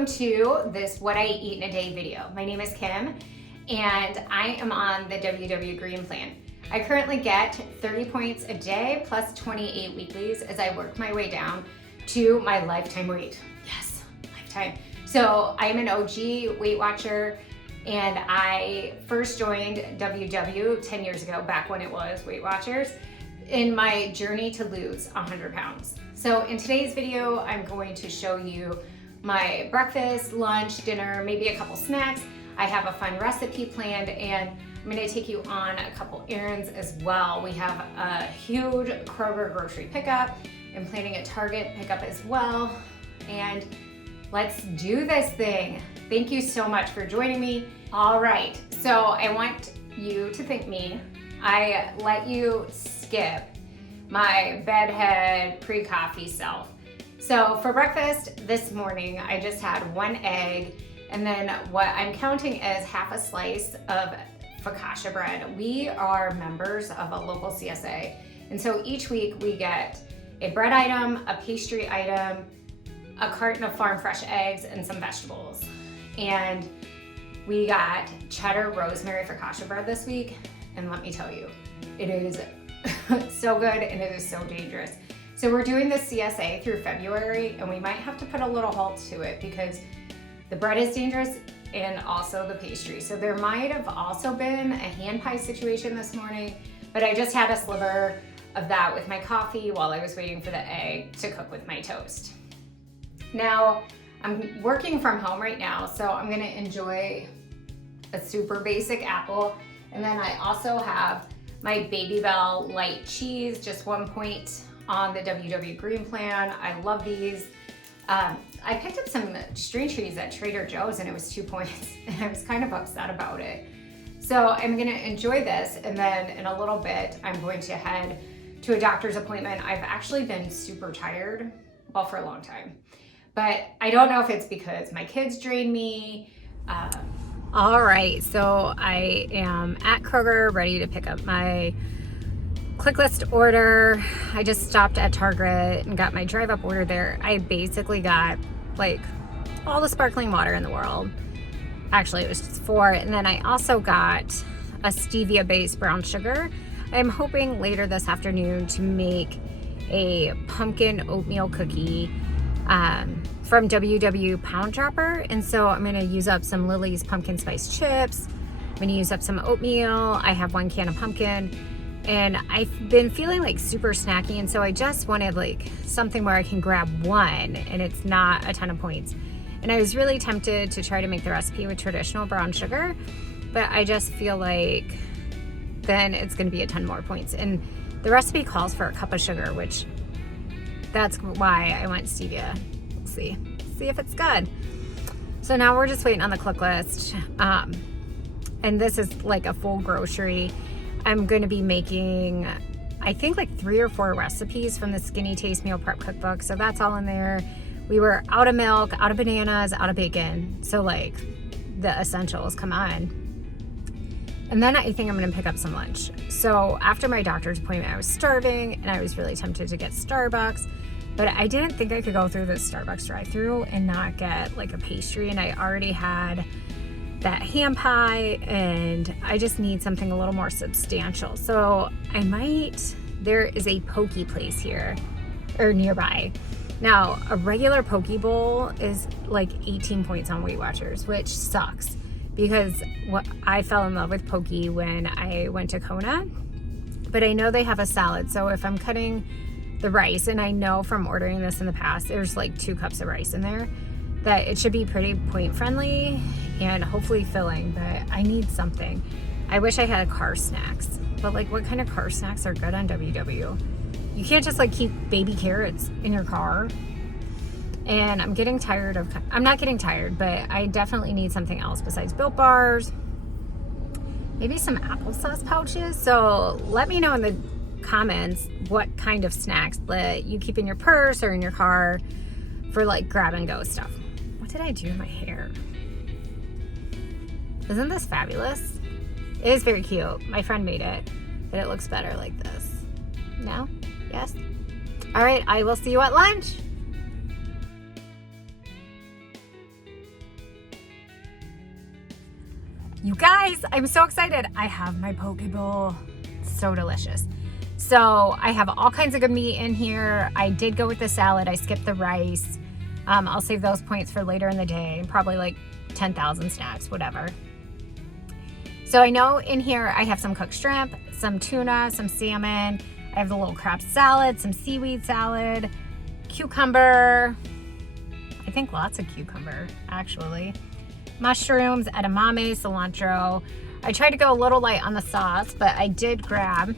welcome to this What I Eat in a Day video. My name is Kim and I am on the WW Green Plan. I currently get 30 points a day plus 28 weeklies as I work my way down to my lifetime weight. Yes, lifetime. So I'm an OG Weight Watcher and I first joined WW 10 years ago, back when it was Weight Watchers, in my journey to lose 100 pounds. So in today's video, I'm going to show you my breakfast, lunch, dinner, maybe a couple snacks. I have a fun recipe planned and I'm gonna take you on a couple errands as well. We have a huge Kroger grocery pickup. I'm planning a Target pickup as well. And let's do this thing. Thank you so much for joining me. All right, so I want you to thank me. I let you skip my bedhead pre-coffee self. So for breakfast this morning, I just had one egg and then what I'm counting as half a slice of focaccia bread. We are members of a local CSA. And so each week we get a bread item, a pastry item, a carton of farm fresh eggs, and some vegetables. And we got cheddar rosemary focaccia bread this week. And let me tell you, it is so good and it is so dangerous. So we're doing the CSA through February and we might have to put a little halt to it because the bread is dangerous and also the pastry. So there might have also been a hand pie situation this morning, but I just had a sliver of that with my coffee while I was waiting for the egg to cook with my toast. Now, I'm working from home right now, so I'm gonna enjoy a super basic apple. And then I also have my Babybel light cheese, just 1 point on the WW Green Plan. I love these. I picked up some string cheese at Trader Joe's and it was 2 points and I was kind of upset about it. So I'm gonna enjoy this and then in a little bit, I'm going to head to a doctor's appointment. I've actually been super tired, well, for a long time, but I don't know if it's because my kids drained me. All right, so I am at Kroger ready to pick up my click list order. I just stopped at Target and got my drive up order there. I basically got like all the sparkling water in the world. Actually, it was just 4. And then I also got a stevia based brown sugar. I'm hoping later this afternoon to make a pumpkin oatmeal cookie from WW Pound Dropper. And so I'm gonna use up some Lily's pumpkin spice chips. I'm gonna use up some oatmeal. I have 1 can of pumpkin. And I've been feeling like super snacky, and so I just wanted like something where I can grab one and it's not a ton of points. And I was really tempted to try to make the recipe with traditional brown sugar, but I just feel like then it's gonna be a ton more points. And the recipe calls for a cup of sugar, which that's why I went stevia. We'll see if it's good. So now we're just waiting on the cook list. And this is like a full grocery. I'm going to be making, I think like 3 or 4 recipes from the Skinny Taste Meal Prep Cookbook. So that's all in there. We were out of milk, out of bananas, out of bacon. So like the essentials, come on. And then I think I'm going to pick up some lunch. So after my doctor's appointment, I was starving and I was really tempted to get Starbucks, but I didn't think I could go through this Starbucks drive-thru and not get like a pastry. And I already had that ham pie and I just need something a little more substantial. So there is a poke place here or nearby. Now, a regular poke bowl is like 18 points on Weight Watchers, which sucks because I fell in love with poke when I went to Kona, but I know they have a salad. So if I'm cutting the rice, and I know from ordering this in the past, there's like 2 cups of rice in there, that it should be pretty point friendly and hopefully filling, but I need something. I wish I had car snacks, but like what kind of car snacks are good on WW? You can't just like keep baby carrots in your car. And I'm not getting tired, but I definitely need something else besides Built Bars, maybe some applesauce pouches. So let me know in the comments what kind of snacks that you keep in your purse or in your car for like grab and go stuff. What did I do to my hair? Isn't this fabulous? It is very cute. My friend made it, but it looks better like this. No? Yes? All right, I will see you at lunch. You guys, I'm so excited. I have my poke bowl. So delicious. So I have all kinds of good meat in here. I did go with the salad. I skipped the rice. I'll save those points for later in the day. Probably like 10,000 snacks, whatever. So I know in here I have some cooked shrimp, some tuna, some salmon. I have the little crab salad, some seaweed salad, cucumber. I think lots of cucumber, actually. Mushrooms, edamame, cilantro. I tried to go a little light on the sauce, but I did grab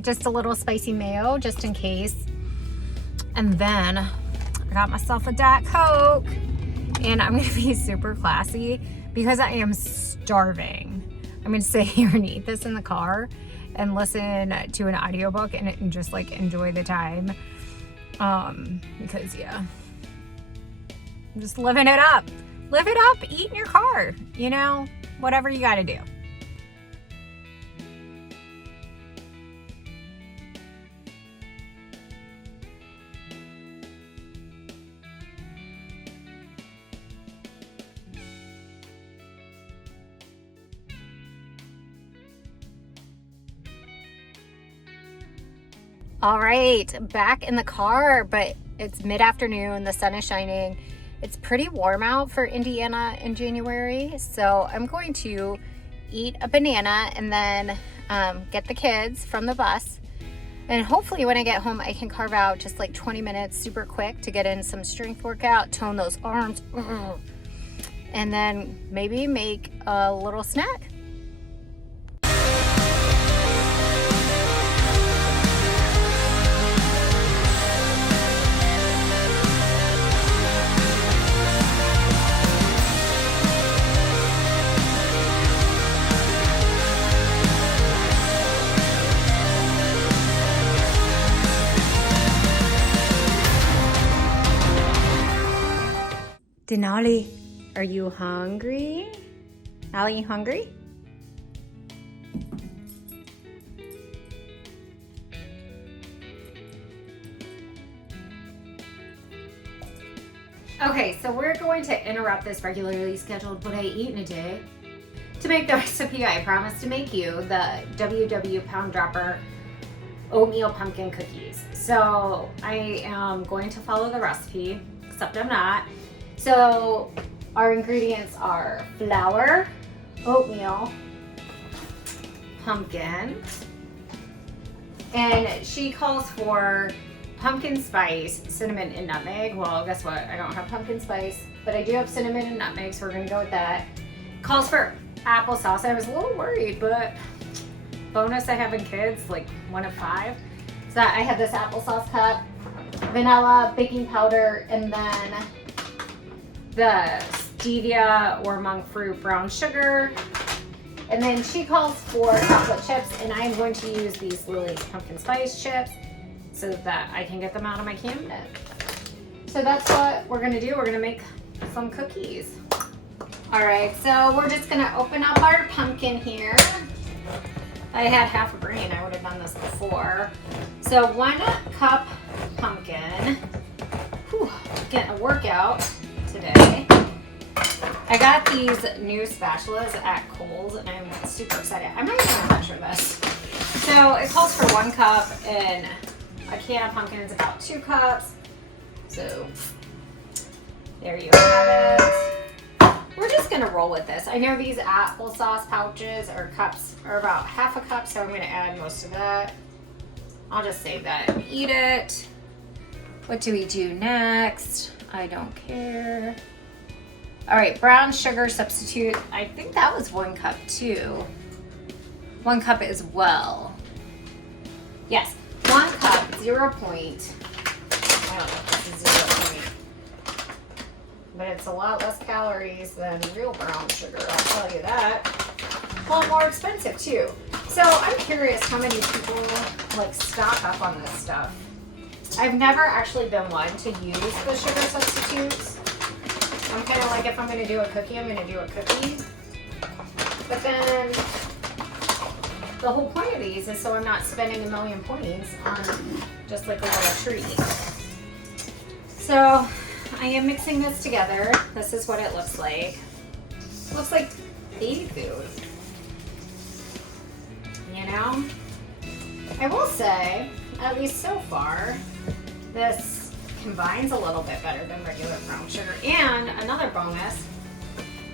just a little spicy mayo just in case. And then I got myself a Diet Coke, and I'm gonna be super classy because I am starving. I'm gonna sit here and eat this in the car and listen to an audiobook and just like enjoy the time. Because yeah, I'm just living it up. Live it up, eat in your car, you know, whatever you gotta do. All right, back in the car, but it's mid-afternoon, the sun is shining. It's pretty warm out for Indiana in January, so I'm going to eat a banana and then get the kids from the bus. And hopefully when I get home, I can carve out just like 20 minutes super quick to get in some strength workout, tone those arms, and then maybe make a little snack. Denali, are you hungry? Allie, you hungry? Okay, so we're going to interrupt this regularly scheduled what I eat in a day to make the recipe I promised to make you, the WW Pound Dropper oatmeal pumpkin cookies. So I am going to follow the recipe, except I'm not. So our ingredients are flour, oatmeal, pumpkin, and she calls for pumpkin spice, cinnamon, and nutmeg. Well, guess what? I don't have pumpkin spice, but I do have cinnamon and nutmeg, so we're gonna go with that. Calls for applesauce. I was a little worried, but bonus I having kids, like 1 of 5. So I have this applesauce cup, vanilla, baking powder, and then the stevia or monk fruit brown sugar. And then she calls for chocolate chips, and I'm going to use these Lily's pumpkin spice chips so that I can get them out of my cabinet. So that's what we're gonna do. We're gonna make some cookies. All right, so we're just gonna open up our pumpkin here. I had half a brain, I would have done this before. So 1 cup pumpkin. Whew, getting a workout today. I got these new spatulas at Kohl's and I'm super excited. I'm not even gonna measure this. So it calls for 1 cup and a can of pumpkin is about 2 cups. So there you have it. We're just gonna roll with this. I know these applesauce pouches or cups are about half a cup, so I'm gonna add most of that. I'll just save that and eat it. What do we do next? I don't care. All right, brown sugar substitute. I think that was 1 cup too. 1 cup as well. Yes, 1 cup, 0 point. I don't know if this is 0 point. But it's a lot less calories than real brown sugar, I'll tell you that. Well, more expensive too. So I'm curious how many people like stock up on this stuff. I've never actually been one to use the sugar substitutes. I'm kind of like, if I'm going to do a cookie, I'm going to do a cookie. But then the whole point of these is so I'm not spending a million points on just like a little treat. So I am mixing this together. This is what it looks like. Looks like baby food. You know? I will say, at least so far, this combines a little bit better than regular brown sugar. And another bonus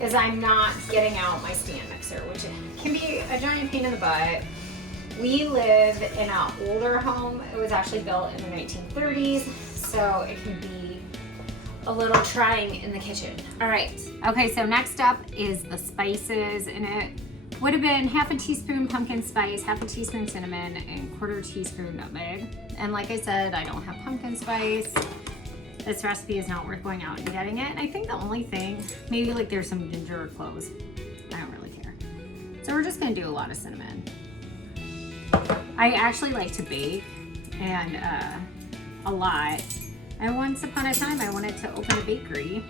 is I'm not getting out my stand mixer, which can be a giant pain in the butt. We live in an older home. It was actually built in the 1930s, so it can be a little trying in the kitchen. All right, okay, so next up is the spices, and it would have been half a teaspoon pumpkin spice, half a teaspoon cinnamon, and quarter teaspoon nutmeg. And like I said, I don't have pumpkin spice. This recipe is not worth going out and getting it. And I think the only thing, maybe like there's some ginger or cloves. I don't really care. So we're just gonna do a lot of cinnamon. I actually like to bake, and a lot. And once upon a time, I wanted to open a bakery.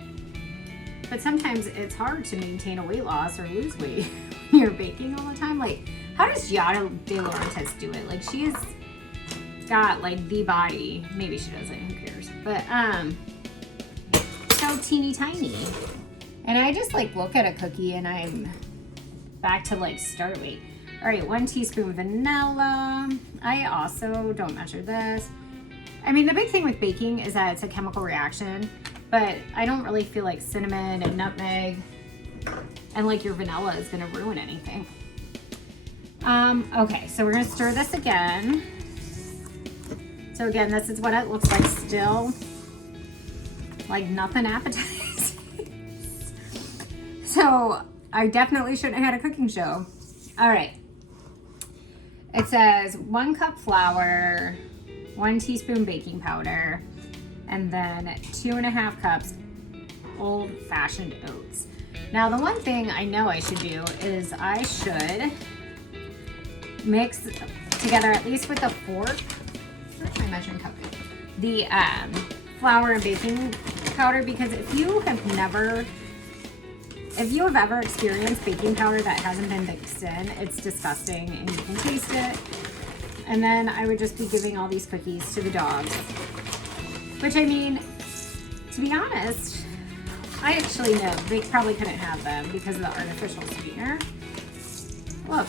But sometimes it's hard to maintain a weight loss or lose weight when you're baking all the time. Like, how does Giada De Laurentiis do it? Like, she's got like the body. Maybe she doesn't, who cares? But so teeny tiny. And I just like look at a cookie and I'm back to like start weight. All right, 1 teaspoon vanilla. I also don't measure this. I mean, the big thing with baking is that it's a chemical reaction, but I don't really feel like cinnamon and nutmeg and like your vanilla is gonna ruin anything. Okay, so we're gonna stir this again. So again, this is what it looks like still. Like nothing appetizing. So I definitely shouldn't have had a cooking show. All right. It says 1 cup flour, 1 teaspoon baking powder, and then 2.5 cups old-fashioned oats. Now the one thing I know I should do is I should mix together, at least with a fork, where's my measuring cup? The flour and baking powder, because if you have ever experienced baking powder that hasn't been mixed in, it's disgusting and you can taste it. And then I would just be giving all these cookies to the dogs. Which, I mean, to be honest, I actually know they probably couldn't have them because of the artificial sweetener. Look,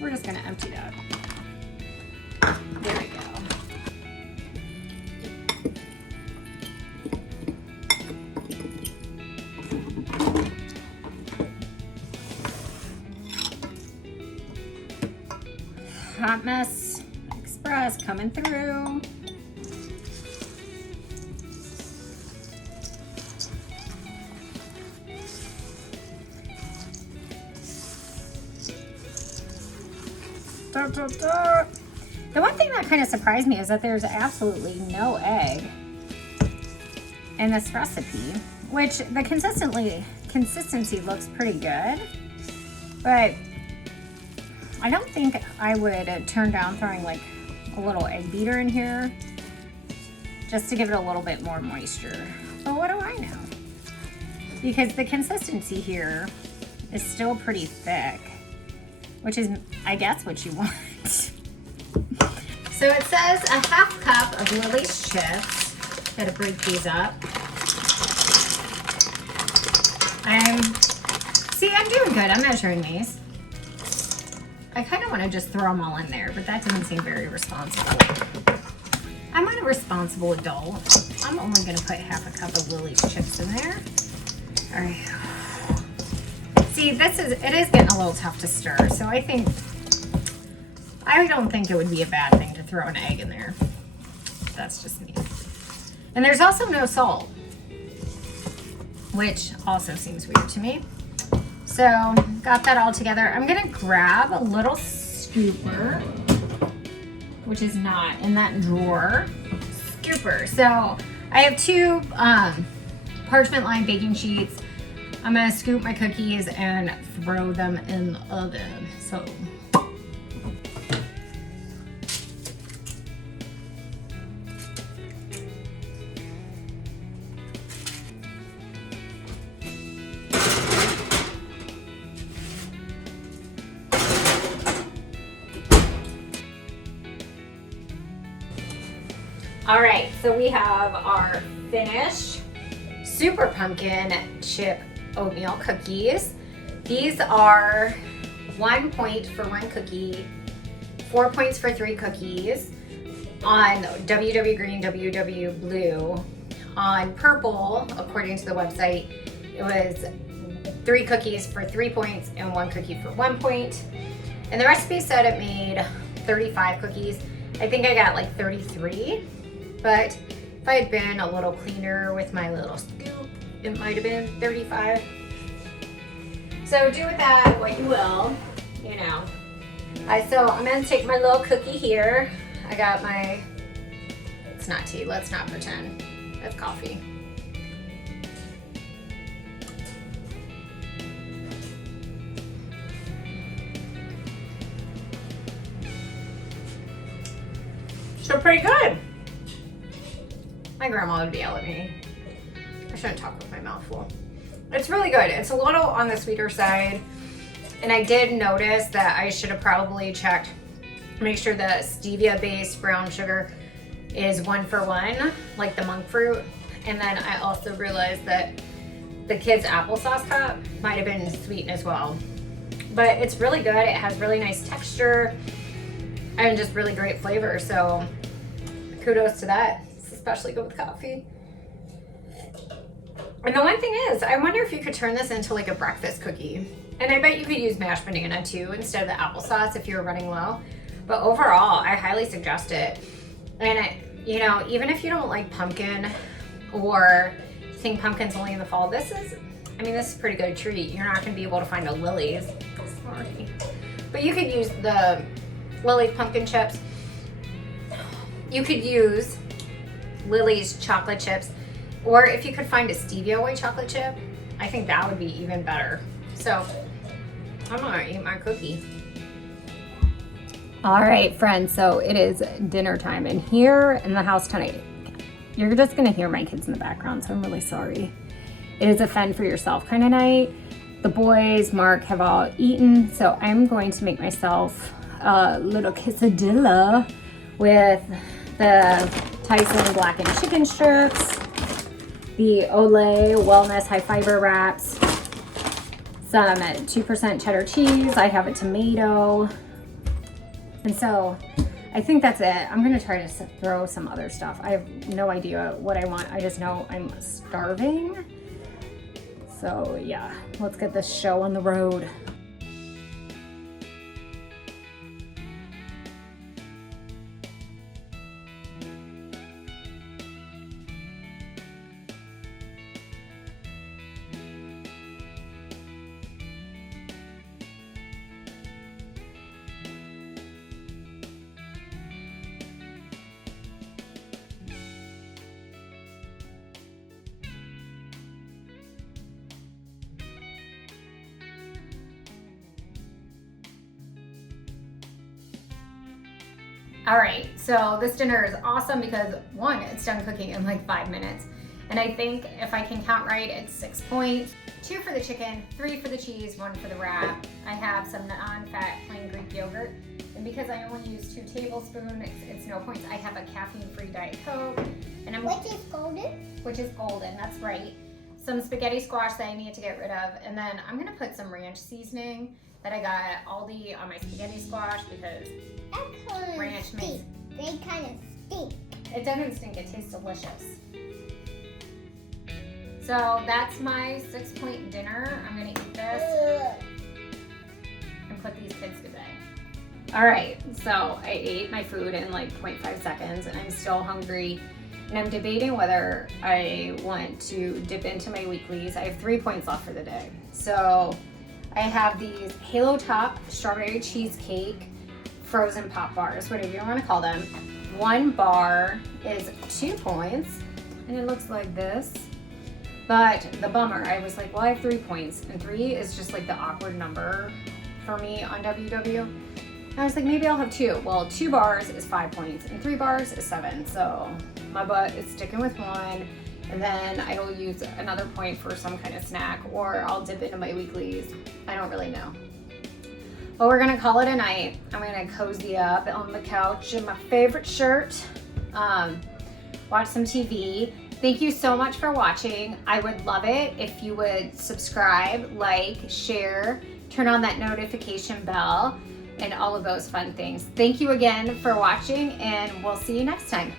we're just gonna empty that. There we go. Hot Mess Express coming through. The one thing that kind of surprised me is that there's absolutely no egg in this recipe, which the consistency looks pretty good, but I don't think I would turn down throwing like a little egg beater in here just to give it a little bit more moisture. But what do I know? Because the consistency here is still pretty thick, which is, I guess, what you want. So it says a 1/2 cup of Lily's chips. Gotta break these up. I'm doing good. I'm measuring these. I kind of want to just throw them all in there, but that doesn't seem very responsible. I'm not a responsible adult. I'm only going to put 1/2 cup of Lily's chips in there. All right. See, it is getting a little tough to stir, so I don't think it would be a bad thing to throw an egg in there. That's just me. And there's also no salt, which also seems weird to me. So, got that all together. I'm gonna grab a little scooper, which is not in that drawer. Scooper. So, I have 2 parchment lined baking sheets. I'm gonna scoop my cookies and throw them in the oven. So, all right, so we have our finished super pumpkin chip oatmeal cookies. These are 1 point for 1 cookie, 4 points for 3 cookies. On WW Green, WW Blue. On purple, according to the website, it was 3 cookies for 3 points and 1 cookie for 1 point. And the recipe said it made 35 cookies. I think I got like 33, but if I had been a little cleaner with my little scoop, it might have been 35. So do with that what you will, you know. So I'm gonna take my little cookie here. I got my, it's not tea, let's not pretend. That's coffee. So pretty good. My grandma would yell at me. I shouldn't talk with my mouth full. It's really good. It's a little on the sweeter side. And I did notice that I should have probably checked, make sure the stevia-based brown sugar is 1 for 1, like the monk fruit. And then I also realized that the kids' applesauce cup might have been sweetened as well. But it's really good. It has really nice texture and just really great flavor. So kudos to that. It's especially good with coffee. And the one thing is, I wonder if you could turn this into like a breakfast cookie. And I bet you could use mashed banana too instead of the applesauce if you were running low. But overall, I highly suggest it. And you know, even if you don't like pumpkin or think pumpkin's only in the fall, this is a pretty good treat. You're not gonna be able to find the Lily's. Sorry. But you could use the Lily's pumpkin chips. You could use Lily's chocolate chips. Or if you could find a stevia white chocolate chip, I think that would be even better. So I'm gonna eat my cookie. All right, friends, so it is dinner time, and here in the house tonight, you're just gonna hear my kids in the background, so I'm really sorry. It is a fend for yourself kind of night. The boys, Mark, have all eaten, so I'm going to make myself a little quesadilla with the Tyson Blackened chicken strips, the Olay Wellness High Fiber wraps, some 2% cheddar cheese. I have a tomato. And so I think that's it. I'm gonna try to throw some other stuff. I have no idea what I want. I just know I'm starving. So yeah, let's get this show on the road. All right, so this dinner is awesome because 1, it's done cooking in like 5 minutes. And I think if I can count right, it's 6 points. 2 for the chicken, 3 for the cheese, 1 for the wrap. I have some non-fat plain Greek yogurt. And because I only use 2 tablespoons, it's no points. I have a caffeine-free Diet Coke. And Which is golden? Which is golden, that's right. Some spaghetti squash that I need to get rid of. And then I'm gonna put some ranch seasoning that I got at Aldi on my spaghetti squash because ranch makes... They kind of stink. It doesn't stink, it tastes delicious. So that's my 6-point dinner. I'm gonna eat this and put these kids to bed. All right, so I ate my food in like 0.5 seconds and I'm still hungry. And I'm debating whether I want to dip into my weeklies. I have 3 points left for the day. So I have these Halo Top strawberry cheesecake frozen pop bars, whatever you want to call them. 1 bar is 2 points, and it looks like this. But the bummer, I was like, well, I have 3 points, and 3 is just like the awkward number for me on WW. And I was like, maybe I'll have 2. Well, 2 bars is 5 points, and 3 bars is 7. So my butt is sticking with 1. And then I will use another point for some kind of snack, or I'll dip into my weeklies. I don't really know. But we're gonna call it a night. I'm gonna cozy up on the couch in my favorite shirt, watch some TV, Thank you so much for watching. I would love it if you would subscribe, like, share, turn on that notification bell, and all of those fun things. Thank you again for watching, and we'll see you next time.